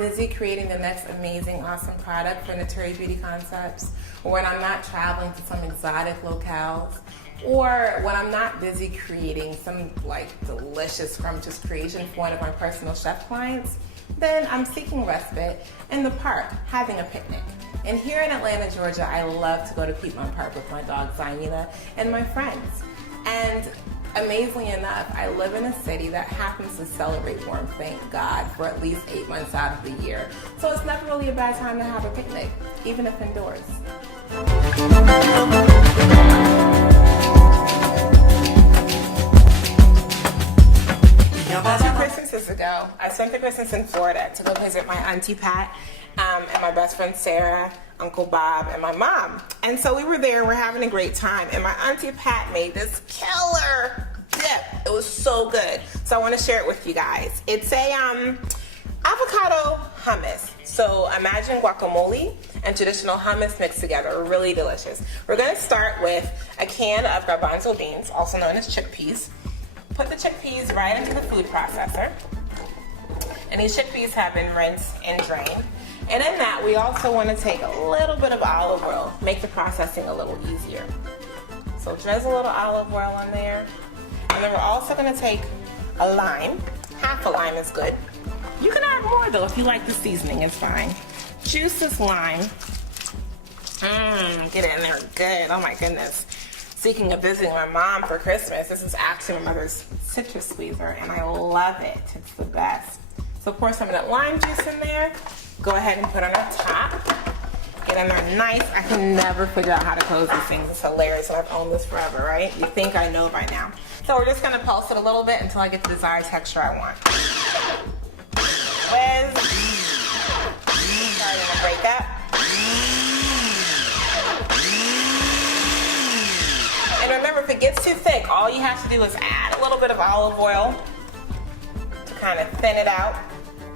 busy creating the next amazing, awesome product for Naturi Beauty Concepts, or when I'm not traveling to some exotic locales, or when I'm not busy creating some like delicious, scrumptious creation for one of my personal chef clients, then I'm seeking respite in the park, having a picnic. And here in Atlanta, Georgia, I love to go to Piedmont Park with my dog Zynina and my friends. And amazingly enough, I live in a city that happens to celebrate warmth, thank God, for at least 8 months out of the year. So it's never really a bad time to have a picnic, even if indoors. Two Christmases ago, I spent the Christmas in Florida to go visit my Auntie Pat and my best friend Sarah, Uncle Bob, and my mom. And so we were there, we're having a great time, and my Auntie Pat made this killer dip. It was so good. So I want to share it with you guys. It's a avocado hummus. So imagine guacamole and traditional hummus mixed together. Really delicious. We're going to start with a can of garbanzo beans, also known as chickpeas. Put the chickpeas right into the food processor. And these chickpeas have been rinsed and drained. And in that, we also want to take a little bit of olive oil, make the processing a little easier. So drizzle a little olive oil on there. And then we're also going to take a lime. Half a lime is good. You can add more though if you like the seasoning, it's fine. Juice this lime. Get it in there good. Oh my goodness. Speaking of visiting my mom for Christmas, this is actually my mother's citrus squeezer, and I love it. It's the best. So pour some of that lime juice in there. Go ahead and put on our top. Get in there nice. I can never figure out how to close these things. It's hilarious, and I've owned this forever, right? You think I know by now. So we're just gonna pulse it a little bit until I get the desired texture I want. Sorry, I'm gonna break that. And remember, if it gets too thick, all you have to do is add a little bit of olive oil to kind of thin it out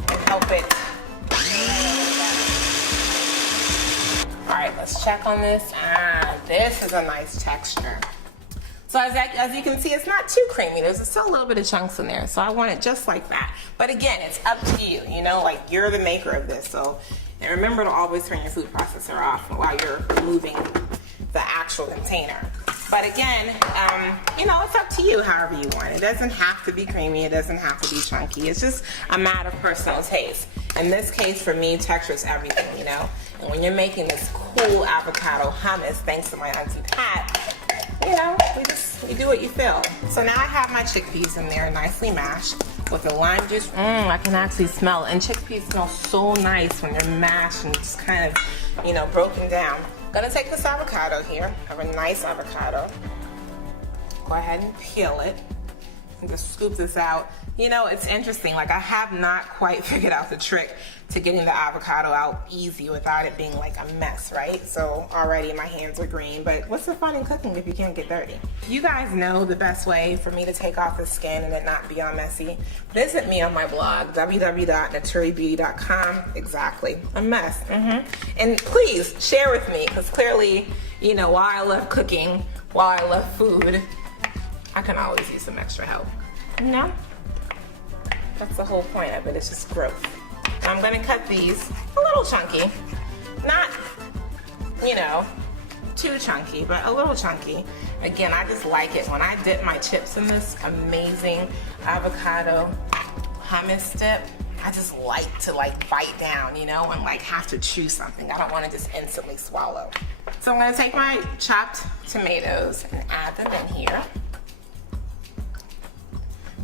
and help it. All right, let's check on this. This is a nice texture. So as you can see, it's not too creamy. There's still a little bit of chunks in there. So I want it just like that. But again, it's up to you. You know, like you're the maker of this. So and remember to always turn your food processor off while you're removing the actual container. But again, you know, it's up to you however you want. It doesn't have to be creamy. It doesn't have to be chunky. It's just a matter of personal taste. In this case, for me, texture is everything, you know? And when you're making this cool avocado hummus, thanks to my Auntie Pat, you know, we do what you feel. So now I have my chickpeas in there nicely mashed with the lime juice. I can actually smell it. And chickpeas smell so nice when they're mashed and just kind of, you know, broken down. Gonna take this avocado here, have a nice avocado. Go ahead and peel it and just scoop this out. You know, it's interesting, like I have not quite figured out the trick to getting the avocado out easy without it being like a mess, right? So already my hands are green, but what's the fun in cooking if you can't get dirty? You guys know the best way for me to take off the skin and it not be all messy. Visit me on my blog, www.naturibeauty.com. Exactly, a mess. And please share with me, because clearly, you know, while I love cooking, while I love food, I can always use some extra help, you know? That's the whole point of it, it's just growth. I'm gonna cut these a little chunky. Not, you know, too chunky, but a little chunky. Again, I just like it when I dip my chips in this amazing avocado hummus dip. I just like to like bite down, you know, and like have to chew something. I don't wanna just instantly swallow. So I'm gonna take my chopped tomatoes and add them in here.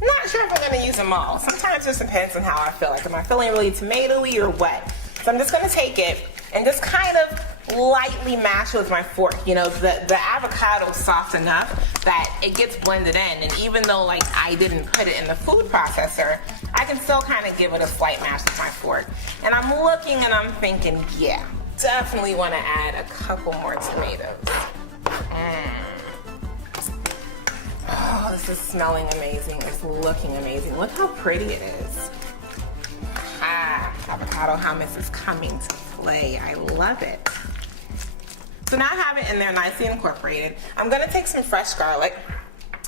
I'm not sure if I'm gonna use them all. Sometimes it just depends on how I feel. Like, am I feeling really tomatoey or what? So I'm just gonna take it and just kind of lightly mash it with my fork. You know, the avocado's soft enough that it gets blended in. And even though like I didn't put it in the food processor, I can still kind of give it a slight mash with my fork. And I'm looking and I'm thinking, yeah, definitely wanna add a couple more tomatoes. Oh, this is smelling amazing. It's looking amazing. Look how pretty it is. Avocado hummus is coming to play. I love it. So now I have it in there nicely incorporated. I'm gonna take some fresh garlic.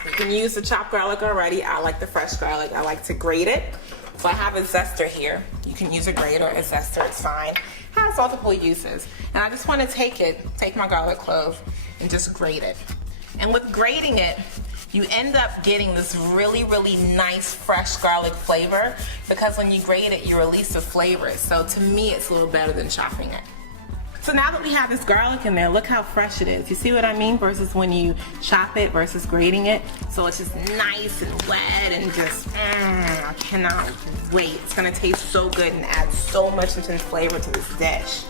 You can use the chopped garlic already. I like the fresh garlic. I like to grate it. So I have a zester here. You can use a grater or a zester, it's fine. It has multiple uses. And I just want to take my garlic clove and just grate it. And with grating it, you end up getting this really, really nice fresh garlic flavor because when you grate it, you release the flavors. So to me, it's a little better than chopping it. So now that we have this garlic in there, look how fresh it is. You see what I mean? Versus when you chop it versus grating it. So it's just nice and wet and just, I cannot wait. It's gonna taste so good and add so much intense flavor to this dish.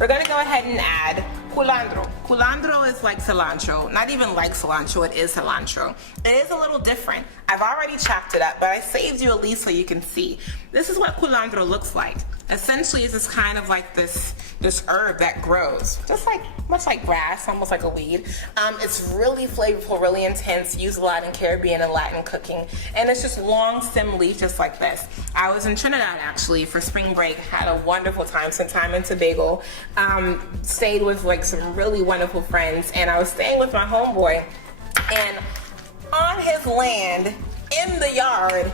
We're gonna go ahead and add culantro. Culantro is like cilantro, not even like cilantro, it is cilantro. It is a little different. I've already chopped it up, but I saved you at least so you can see. This is what culantro looks like. Essentially, it's just kind of like this herb that grows, just like, much like grass, almost like a weed. It's really flavorful, really intense, used a lot in Caribbean and Latin cooking, and it's just long stem leaf just like this. I was in Trinidad actually for spring break, had a wonderful time, spent time in Tobago, stayed with like some really wonderful friends, and I was staying with my homeboy, and on his land, in the yard,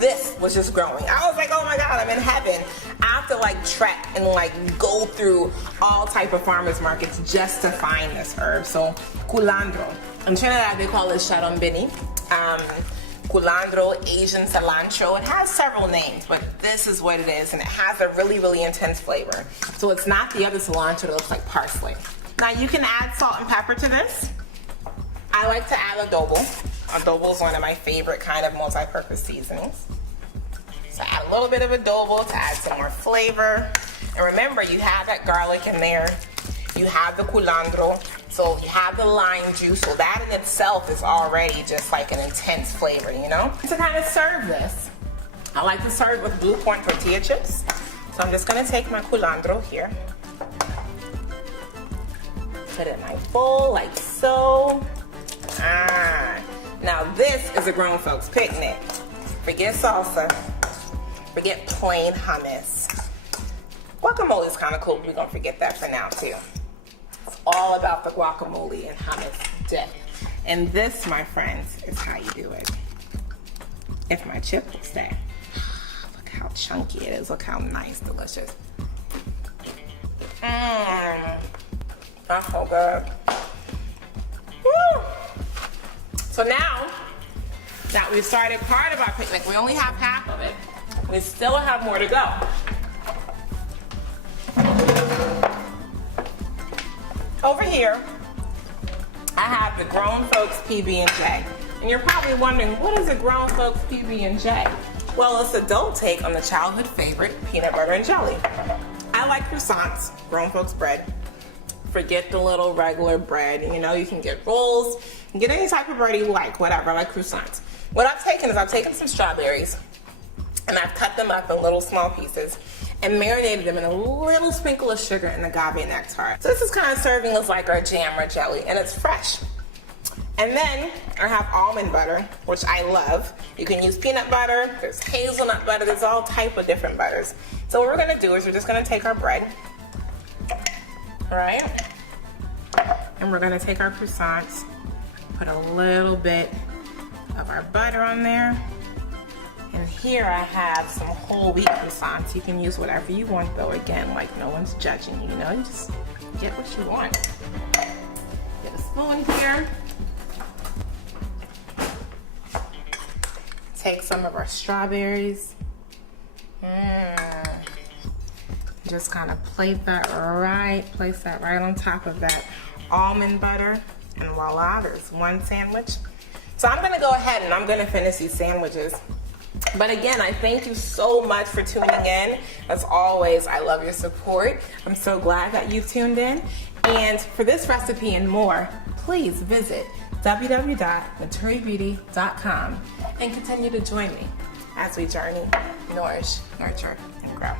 this was just growing. I was like, oh my God, I'm in heaven. I have to like trek and like go through all type of farmers markets just to find this herb. So culantro. In Trinidad, they call it charombini. Culantro, Asian cilantro. It has several names, but this is what it is, and it has a really, really intense flavor. So it's not the other cilantro that looks like parsley. Now you can add salt and pepper to this. I like to add adobo. Adobo is one of my favorite kind of multi-purpose seasonings. So add a little bit of adobo to add some more flavor. And remember, you have that garlic in there. You have the culantro. So you have the lime juice. So that in itself is already just like an intense flavor, you know? To kind of serve this, I like to serve with blue corn tortilla chips. So I'm just gonna take my culantro here. Put it in my bowl like so. Now this is a grown folks picnic. Forget salsa, forget plain hummus. Guacamole is kind of cool, but we're gonna forget that for now too. It's all about the guacamole and hummus dip. And this, my friends, is how you do it. If my chip will stay. Look how chunky it is, look how nice, delicious. That's so good. Woo! So now that we've started part of our picnic, we only have half of it. We still have more to go. Over here, I have the Grown Folks PB&J. And you're probably wondering, what is a Grown Folks PB&J? Well, it's an adult take on the childhood favorite, peanut butter and jelly. I like croissants, Grown Folks bread. Forget the little regular bread. You know, you can get rolls, you can get any type of bread you like, whatever. I like croissants. What I've taken is I've taken some strawberries and I've cut them up in little small pieces and marinated them in a little sprinkle of sugar and agave nectar. So this is kind of serving as like our jam or jelly, and it's fresh. And then I have almond butter, which I love. You can use peanut butter, there's hazelnut butter, there's all type of different butters. So what we're gonna do is we're just gonna take our bread, all right? And we're gonna take our croissants, put a little bit of our butter on there. And here I have some whole wheat croissants. You can use whatever you want though, again, like no one's judging you, you know? You just get what you want. Get a spoon here. Take some of our strawberries. Just kind of place that right on top of that almond butter, and voila, there's one sandwich. So I'm gonna go ahead and I'm gonna finish these sandwiches. But again, I thank you so much for tuning in. As always, I love your support. I'm so glad that you've tuned in. And for this recipe and more, please visit www.naturibeauty.com and continue to join me as we journey, nourish, nurture, and grow.